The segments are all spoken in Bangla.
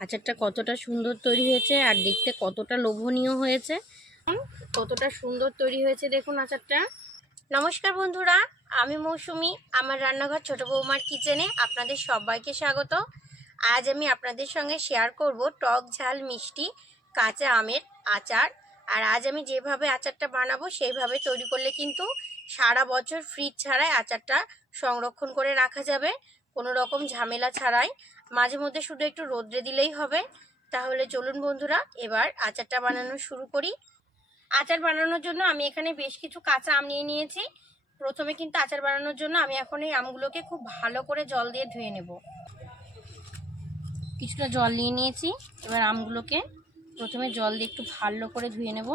আচারটা কতটা সুন্দর তৈরি হয়েছে আর দেখতে কতটা লোভনীয় হয়েছে। কতটা সুন্দর তৈরি হয়েছে দেখুন আচারটা। নমস্কার বন্ধুরা, আমি মৌসুমি, আমার রান্নাঘর ছোট বৌমার কিচেনে আপনাদের সবাইকে স্বাগত। আজ আমি আপনাদের সঙ্গে শেয়ার করব টক ঝাল মিষ্টি কাঁচা আমের আচার। আর আজ আমি যেভাবে আচারটা বানাবো সেইভাবে তৈরি করলে কিন্তু সারা বছর ফ্রিজ ছাড়াই আচারটা সংরক্ষণ করে রাখা যাবে। কোনো রকম ঝামেলা ছাড়াই মাঝে মধ্যে শুধু একটু রোদ্রে দিলেই হবে। তাহলে চলুন বন্ধুরা, এবার আচারটা বানানো শুরু করি। আচার বানানোর জন্য আমি এখানে বেশ কিছু কাঁচা আম নিয়ে নিয়েছি। প্রথমে কিন্তু আচার বানানোর জন্য আমি এখন এই আমগুলোকে খুব ভালো করে জল দিয়ে ধুয়ে নেব। কিছুটা জল নিয়ে নিয়েছি, এবার আমগুলোকে প্রথমে জল দিয়ে একটু ভালো করে ধুয়ে নেব।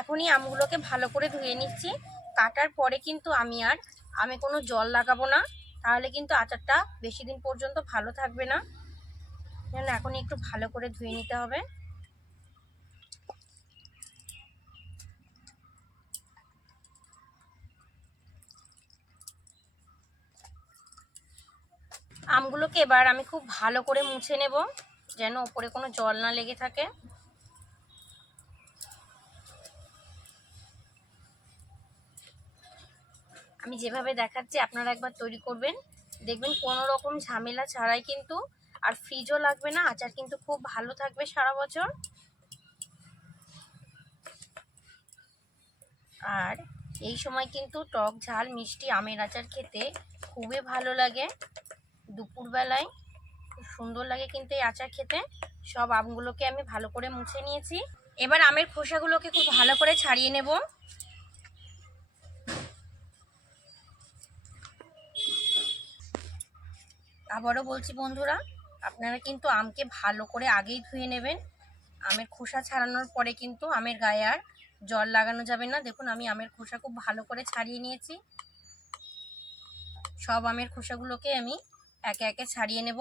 এখনই আমগুলোকে ভালো করে ধুয়ে নিচ্ছি। কাটার পরে কিন্তু আমি আর, আমি কোনো জল লাগাবো না। তাহলে কিন্তু আচারটা বেশি দিন পর্যন্ত ভালো থাকবে না। জন্য এখনই একটু ভালো করে ধুয়ে নিতে হবে। আমগুলোকে এবার আমি খুব ভালো করে মুছে নেব, যেন ওপরে কোনো জল না লেগে থাকে। আমি যেভাবে দেখাচ্ছি, আপনারা একবার তৈরি করবেন। দেখবেন কোনো রকম ঝামেলা ছাড়াই কিন্তু, আর ফ্রিজও লাগবে না, আচার কিন্তু খুব ভালো থাকবে সারা বছর। আর এই সময় কিন্তু টক ঝাল, মিষ্টি, আমের আচার খেতে খুবই ভালো লাগে। দুপুরবেলায় খুব সুন্দর লাগে কিন্তু এই আচার খেতে। সব আমগুলোকে আমি ভালো করে মুছে নিয়েছি। এবার আমের খোসাগুলোকে খুব ভালো করে ছাড়িয়ে নেব। আবারও বলছি বন্ধুরা, আপনারা কিন্তু আমকে ভালো করে আগেই ধুয়ে নেবেন। আমের খোসা ছাড়ানোর পরে কিন্তু আমের গায়ে আর জল লাগানো যাবে না। দেখুন, আমি আমের খোসা খুব ভালো করে ছাড়িয়ে নিয়েছি। সব আমের খোসাগুলোকে আমি একে একে ছাড়িয়ে নেব।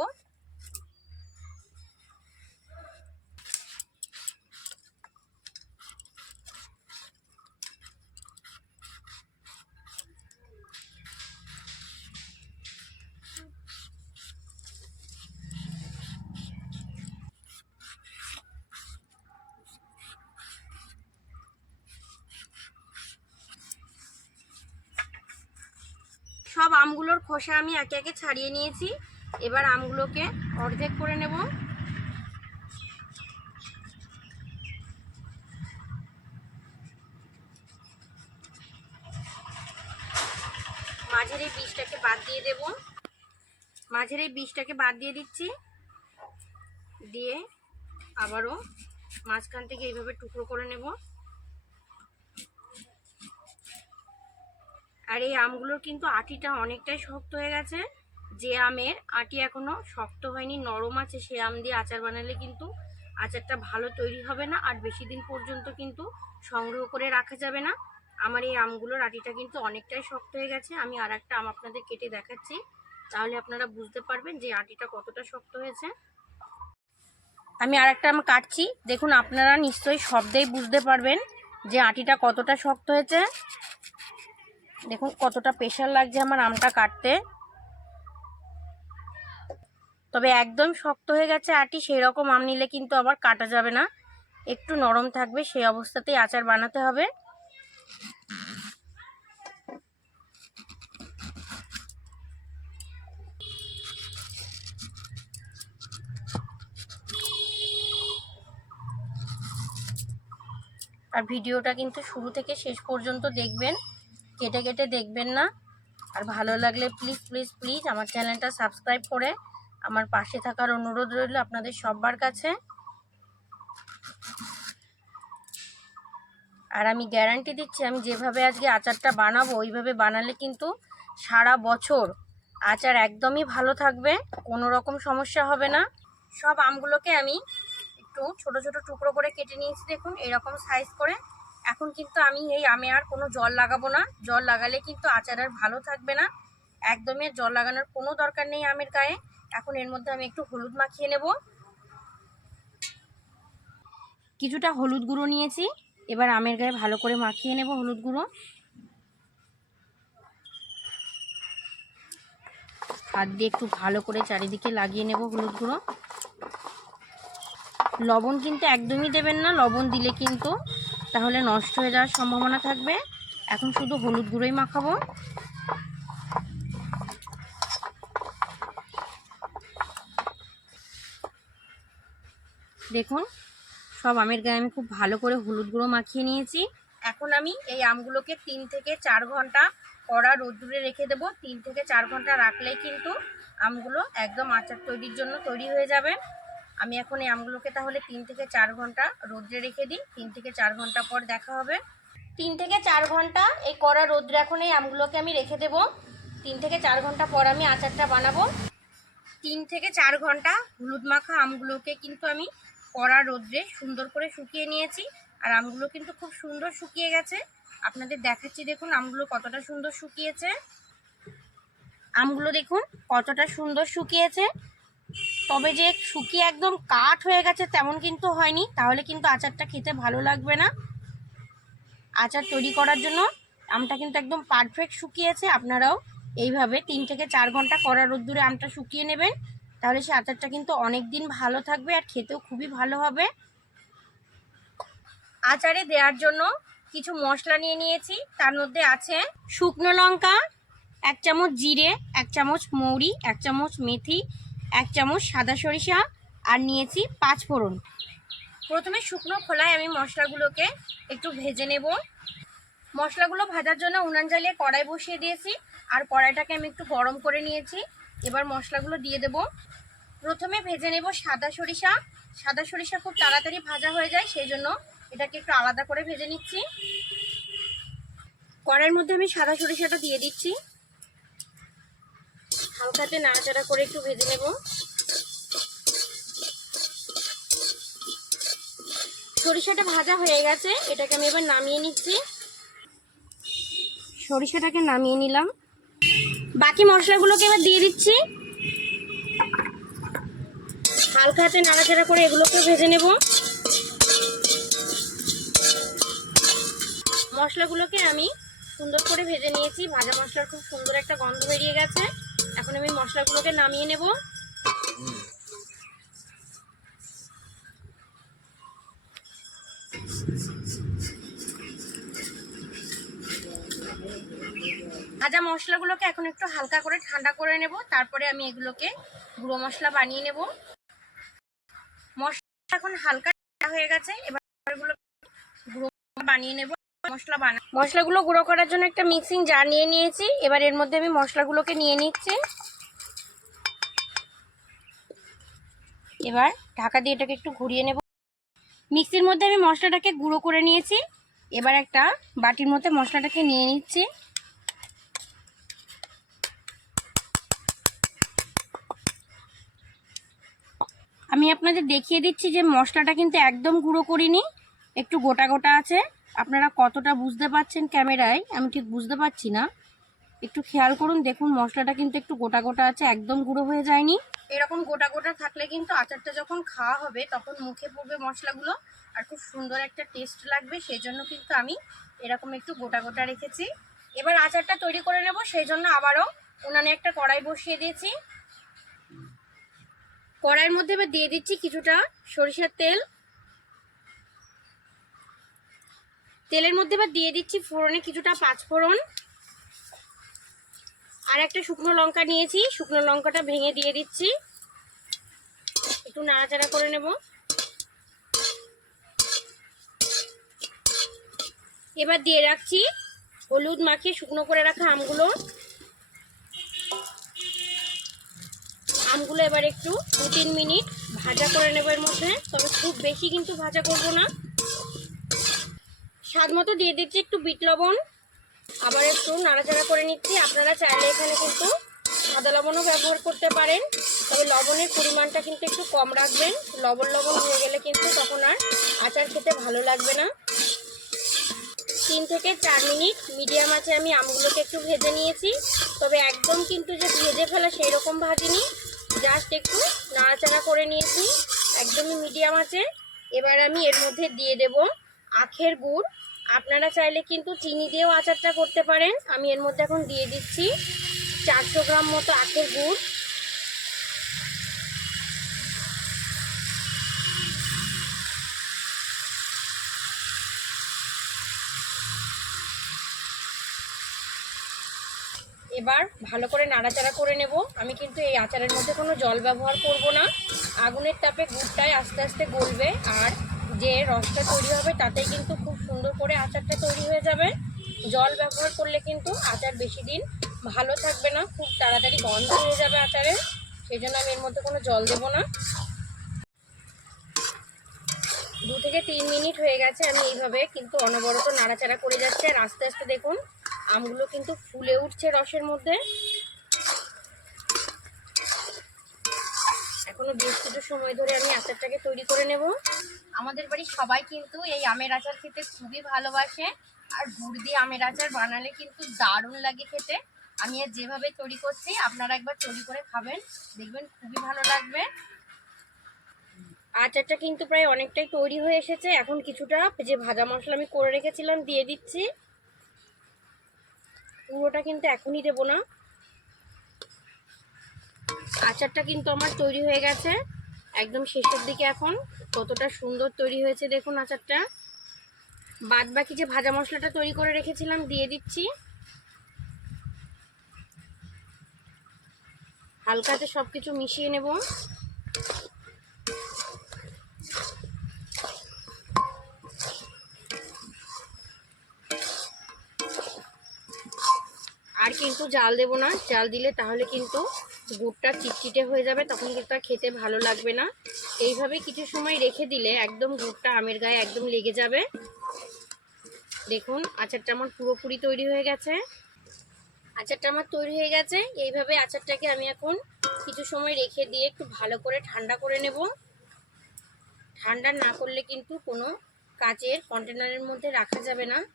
সব আমগুলোর খোসা আমি একে একে ছাড়িয়ে নিয়েছি। এবার আমগুলোকে অর্ধেক করে নেব। মাঝের এই বীজটাকে বাদ দিয়ে দেব। মাঝের এই বীজটাকে বাদ দিয়ে দিচ্ছি। দিয়ে আবারও মাঝখান থেকে এইভাবে টুকরো করে নেব। আর এই আমগুলোর কিন্তু আটিটা অনেকটাই শক্ত হয়ে গেছে। যে আমের আটি এখনও শক্ত হয়নি, নরম আছে, সে আম দিয়ে আচার বানালে কিন্তু আচারটা ভালো তৈরি হবে না আর বেশি দিন পর্যন্ত কিন্তু সংগ্রহ করে রাখা যাবে না। আমার এই আমগুলোর আটিটা কিন্তু অনেকটাই শক্ত হয়ে গেছে। আমি আর একটা আম আপনাদের কেটে দেখাচ্ছি। তাহলে আপনারা বুঝতে পারবেন যে আটিটা কতটা শক্ত হয়েছে। আমি আর একটা আম কাটছি। দেখুন, আপনারা নিশ্চয়ই শব্দেই বুঝতে পারবেন যে আটিটা কতটা শক্ত হয়েছে। দেখুন কতটা প্রেশার লাগছে আমার আমটা কাটতে। তবে একদম শক্ত হয়ে গেছে আটি সেই রকম আম নিলে কিন্তু আবার কাটা যাবে না। একটু নরম থাকবে, সেই অবস্থাতেই আচার বানাতে হবে। আর ভিডিওটা কিন্তু শুরু থেকে শেষ পর্যন্ত দেখবেন। কেটে কেটে দেখবেন না। আর ভালো লাগলে প্লিজ প্লিজ প্লিজ আমার চ্যানেলটা সাবস্ক্রাইব করে আমার পাশে থাকার অনুরোধ রইল আপনাদের সবার কাছে। আর আমি গ্যারান্টি দিচ্ছি, আমি যেভাবে আজকে আচারটা বানাবো, ওইভাবে বানালে কিন্তু সারা বছর আচার একদমই ভালো থাকবে, কোনো রকম সমস্যা হবে না। সব আমগুলোকে আমি একটু ছোট ছোট টুকরো করে কেটে নিয়েছি, দেখুন, এরকম সাইজ করে। এখন কিন্তু আমি এই, আমে আর কোনো জল লাগাবো না। জল লাগালে কিন্তু আচার আর ভালো থাকবে না। একদমই জল লাগানোর কোনো দরকার নেই আমের গায়ে। এখন এর মধ্যে আমি একটু হলুদ মাখিয়ে নেব। কিছুটা হলুদ গুঁড়ো নিয়েছি। এবার আমের গায়ে ভালো করে মাখিয়ে নেব হলুদ গুঁড়ো। হাত দিয়ে একটু ভালো করে চারিদিকে লাগিয়ে নেব হলুদ গুঁড়ো। লবণ কিন্তু একদমই দেবেন না। লবণ দিলে কিন্তু তাহলে নষ্ট হয়ে যাওয়ার সম্ভাবনা থাকবে। এখন শুধু হলুদ গুঁড়োই মাখাবো। দেখুন, সব আমের গায়ে আমি খুব ভালো করে হলুদ গুঁড়ো মাখিয়ে নিয়েছি। এখন আমি এই আমগুলোকে তিন থেকে চার ঘণ্টা কড়া রোদ্দুরে রেখে দেব। তিন থেকে চার ঘণ্টা রাখলেই কিন্তু আমগুলো একদম আচার তৈরির জন্য তৈরি হয়ে যাবে। আমি এখন এই আমগুলোকে তাহলে তিন থেকে চার ঘণ্টা রোদ্রে রেখে দিই। তিন থেকে চার ঘণ্টা পর দেখা হবে। তিন থেকে চার ঘণ্টা এই কড়া রোদ্রে এখন এই আমগুলোকে আমি রেখে দেব। তিন থেকে চার ঘণ্টা পর আমি আচারটা বানাবো। তিন থেকে চার ঘণ্টা হলুদ মাখা আমগুলোকে কিন্তু আমি কড়া রোদ্রে সুন্দর করে শুকিয়ে নিয়েছি। আর আমগুলো কিন্তু খুব সুন্দর শুকিয়ে গেছে। আপনাদের দেখাচ্ছি দেখুন আমগুলো কতটা সুন্দর শুকিয়েছে। আমগুলো দেখুন কতটা সুন্দর শুকিয়েছে। তবে যে শুকিয়ে একদম কাঠ হয়ে গেছে তেমন কিন্তু হয়নি। তাহলে কিন্তু আচারটা খেতে ভালো লাগবে না। আচার তৈরি করার জন্য আমটা কিন্তু একদম পারফেক্ট শুকিয়েছে। আপনারাও এইভাবে তিন থেকে চার ঘণ্টা কড়া রোদ্দুরে আমটা শুকিয়ে নেবেন। তাহলে সে আচারটা কিন্তু অনেক দিন ভালো থাকবে আর খেতেও খুবই ভালো হবে। আচারে দেওয়ার জন্য কিছু মশলা নিয়ে নিয়েছি। তার মধ্যে আছে শুকনো লঙ্কা, এক চামচ জিরে, এক চামচ মৌরি, এক চামচ মেথি এক চামচ সাদা সরিষা আর নিয়েছি পাঁচ ফোড়ন। প্রথমে শুকনো খোলায় আমি মশলাগুলোকে একটু ভেজে নেব। মশলাগুলো ভাজার জন্য উনান জ্বালিয়ে কড়াই বসিয়ে দিয়েছি আর কড়াইটাকে আমি একটু গরম করে নিয়েছি। এবার মশলাগুলো দিয়ে দেব। প্রথমে ভেজে নেব সাদা সরিষা। সাদা সরিষা খুব তাড়াতাড়ি ভাজা হয়ে যায়, সেই জন্য এটাকে একটু আলাদা করে ভেজে নিচ্ছি। কড়াইয়ের মধ্যে আমি সাদা সরিষাটা দিয়ে দিচ্ছি। হালকাতে নাড়াচাড়া করে একটু ভেজে নেব। সরিষাটা ভাজা হয়ে গেছে, এটাকে আমি এবার নামিয়ে নিচ্ছি। সরিষাটাকে নামিয়ে নিলাম। বাকি মশলাগুলোকে এবার দিয়ে দিচ্ছি। হালকা হাতে নাড়াচাড়া করে এগুলোকে ভেজে নেব। মশলাগুলোকে আমি সুন্দর করে ভেজে নিয়েছি। ভাজা মশলার খুব সুন্দর একটা গন্ধ বেরিয়ে গেছে। এখন আমি মশলাগুলোকে নামিয়ে নেব। ভাজা মশলাগুলোকে এখন একটু হালকা করে ঠান্ডা করে নেব, তারপরে আমি এগুলোকে গুঁড়ো মশলা বানিয়ে নেব। মশলা এখন হালকা হয়ে গেছে, এবার গুঁড়ো বানিয়ে নেব। মশলা বানা মশলাগুলো গুঁড়ো করার জন্য একটা মিক্সিং জার নিয়ে নিয়েছি। এবার এর মধ্যে আমি মশলাগুলোকে নিয়ে নিচ্ছি। এবার ঢাকা দিয়ে এটাকে একটু ঘুরিয়ে নেব। মিক্সির মধ্যে আমি মশলাটাকে গুঁড়ো করে নিয়েছি। এবার একটা বাটির মধ্যে মশলাটাকে নিয়ে নিচ্ছি। আমি আপনাদের দেখিয়ে দিচ্ছি যে মশলাটা কিন্তু একদম গুঁড়ো করিনি। একটু গোটা গোটা আছে। আপনারা কতটা বুঝতে পারছেন ক্যামেরায়, আমি ঠিক বুঝতে পারছি না। একটু খেয়াল করুন, দেখুন, মশলাটা কিন্তু একটু গোটা গোটা আছে, একদম গুঁড়ো হয়ে যায়নি। এরকম গোটা গোটা থাকলে কিন্তু আচারটা যখন খাওয়া হবে, তখন মুখে পড়বে মশলাগুলো, আর খুব সুন্দর একটা টেস্ট লাগবে সেই জন্য কিন্তু আমি এরকম একটু গোটা গোটা রেখেছি। এবার আচারটা তৈরি করে নেব সেই জন্য আবারও উনানে একটা কড়াই বসিয়ে দিয়েছি। কড়াইয়ের মধ্যে এবার দিয়ে দিচ্ছি কিছুটা সরিষার তেল তেলের মধ্যে এবার দিয়ে দিচ্ছি ফোড়নে কিছুটা পাঁচ ফোড়ন। আর একটা শুকনো লঙ্কা নিয়েছি, শুকনো লঙ্কাটা ভেঙে দিয়ে দিচ্ছি। একটু নাড়াচাড়া করে নেব। এবার দিয়ে রাখছি হলুদ মাখিয়ে শুকনো করে রাখা আমগুলো। আমগুলো এবার একটু দু তিন মিনিট ভাজা করে নেব এর মধ্যে। তবে খুব বেশি কিন্তু ভাজা করব না। স্বাদ মতো দিয়ে দিচ্ছি একটু বিট লবণ। আবার একটু নাড়াচাড়া করে নিচ্ছি। আপনারা চাইলে এখানে কিন্তু সাদা লবণও ব্যবহার করতে পারেন। তবে লবণের পরিমাণটা কিন্তু একটু কম রাখবেন। লবণ লবণ হয়ে গেলে কিন্তু তখন আর আচার খেতে ভালো লাগবে না। তিন থেকে চার মিনিট মিডিয়াম আছে আমি আমগুলোকে একটু ভেজে নিয়েছি। তবে একদম কিন্তু যে ভেজে ফেলা সেই রকম ভাজিনি। জাস্ট একটু নাড়াচাড়া করে নিয়েছি। একদমই মিডিয়াম আছে এবার আমি এর মধ্যে দিয়ে দেব আখের গুড়। আপনারা চাইলে কিন্তু চিনি দিয়েও আচারটা করতে পারেন। আমি এর মধ্যে এখন দিয়ে দিচ্ছি চারশো গ্রাম মতো আখের গুড়। এবার ভালো করে নাড়াচাড়া করে নেব। আমি কিন্তু এই আচারের মধ্যে কোনো জল ব্যবহার করব না। আগুনের তাপে গুড়টাই আস্তে আস্তে গলবে। আর যে রসটা তৈরি হবে তাতেই কিন্তু খুব সুন্দর করে আচারটা তৈরি হয়ে যাবে। জল ব্যবহার করলে কিন্তু আচার বেশি দিন ভালো থাকবে না, খুব তাড়াতাড়ি বন্ধ হয়ে যাবে আচারে। সেই জন্য আমি এর মধ্যে কোনো জল দেব না। দু থেকে তিন মিনিট হয়ে গেছে, আমি এইভাবে কিন্তু অনবরত নাড়াচাড়া করে যাচ্ছে। আর আস্তে আস্তে দেখুন, আমগুলো কিন্তু ফুলে উঠছে রসের মধ্যে। এখনও বেশ কিছু সময় ধরে আমি আচারটাকে তৈরি করে নেব। আমাদের বাড়ির সবাই কিন্তু এই আমের আচার খেতে খুবই ভালোবাসে। আর গুড় দিয়ে আমের আচার বানালে কিন্তু দারুণ লাগে খেতে। আমি আর যেভাবে তৈরি করছি, আপনারা একবার তৈরি করে খাবেন। দেখবেন খুবই ভালো লাগবে। আচারটা কিন্তু প্রায় অনেকটাই তৈরি হয়ে এসেছে। এখন কিছুটা যে ভাজা মশলা আমি করে রেখেছিলাম, দিয়ে দিচ্ছি। পুরোটা কিন্তু এখনই দেবো না। আচারটা কিন্তু আমার তৈরি হয়ে গেছে। একদম শেষের দিকে এখন কতটা সুন্দর তৈরি হয়েছে দেখুন আচারটা। বাদ বাকি যে ভাজা মশলাটা তৈরি করে রেখেছিলাম, দিয়ে দিচ্ছি। হালকাতে সব কিছু মিশিয়ে নেব। আর কিন্তু জাল দেব না, জাল দিলে তাহলে কিন্তু গুড়টা চিটচিটে হয়ে যাবে, তখন কিন্তু আর খেতে ভালো লাগবে না। এইভাবে কিছু সময় রেখে দিলে একদম গুড়টা আমের গায়ে একদম লেগে যাবে। দেখুন, আচারটা আমার পুরোপুরি তৈরি হয়ে গেছে। আচারটা আমার তৈরি হয়ে গেছে। এইভাবে আচারটাকে আমি এখন কিছু সময় রেখে দিয়ে একটু ভালো করে ঠান্ডা করে নেব। ঠান্ডা না করলে কিন্তু কোনো কাচের কন্টেনারের মধ্যে রাখা যাবে না।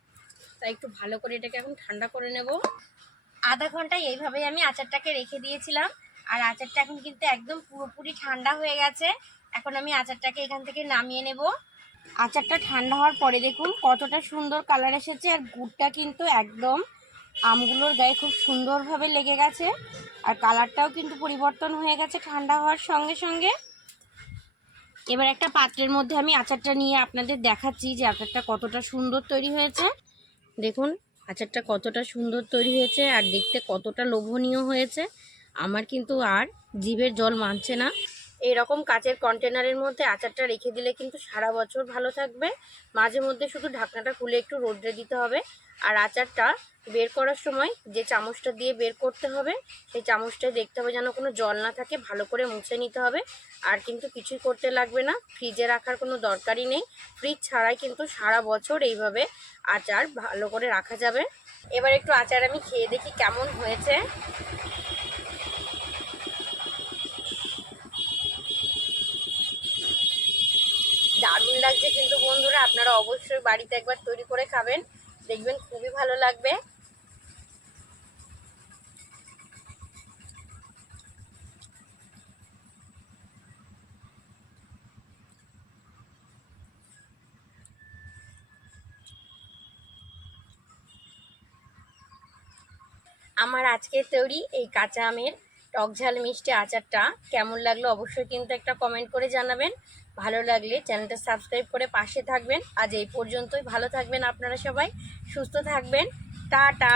তাই একটু ভালো করে এটাকে এখন ঠান্ডা করে নেব। আধা ঘণ্টা এইভাবেই আমি আচারটাকে রেখে দিয়েছিলাম। আর আচারটা এখন কিন্তু একদম পুরোপুরি ঠান্ডা হয়ে গেছে। এখন আমি আচারটাকে এখান থেকে নামিয়ে নেব। আচারটা ঠান্ডা হওয়ার পরে দেখুন কতটা সুন্দর কালার এসেছে আর গুড়টা কিন্তু একদম আমগুলোর গায়ে খুব সুন্দরভাবে লেগে গেছে। আর কালারটাও কিন্তু পরিবর্তন হয়ে গেছে ঠান্ডা হওয়ার সঙ্গে সঙ্গে। এবার একটা পাত্রের মধ্যে আমি আচারটা নিয়ে আপনাদের দেখাচ্ছি যে আচারটা কতটা সুন্দর তৈরি হয়েছে। দেখুন, আচারটা কতটা সুন্দর তৈরি হয়েছে আর দেখতে কতটা লোভনীয় হয়েছে। আমার কিন্তু আর জিভের জল মানছে না। এরকম কাচের কন্টেনারের মধ্যে আচারটা রেখে দিলে কিন্তু সারা বছর ভালো থাকবে। মাঝে মধ্যে শুধু ঢাকনাটা খুলে একটু রোদ্রে দিতে হবে। আর আচারটা বের করার সময় যে চামচটা দিয়ে বের করতে হবে, সেই চামচটায় দেখতে হবে যেন কোনো জল না থাকে, ভালো করে মুছে নিতে হবে। আর কিন্তু কিছুই করতে লাগবে না, ফ্রিজে রাখার কোনো দরকারই নেই। ফ্রিজ ছাড়াই কিন্তু সারা বছর এইভাবে আচার ভালো করে রাখা যাবে। এবার একটু আচার আমি খেয়ে দেখি কেমন হয়েছে। দারুণ লাগছে কিন্তু বন্ধুরা, আপনারা অবশ্যই বাড়িতে একবার তৈরি করে খাবেন। দেখবেন খুবই ভালো লাগবে। আমার আজকের তৈরি এই কাঁচা আমের টক ঝাল মিষ্টি আচারটা কেমন লাগল অবশ্যই কিন্তু একটা কমেন্ট করে জানাবেন। ভালো লাগলে চ্যানেলটা সাবস্ক্রাইব করে পাশে থাকবেন। আজ এই পর্যন্তই। ভালো থাকবেন আপনারা সবাই। সুস্থ থাকবেন। টাটা!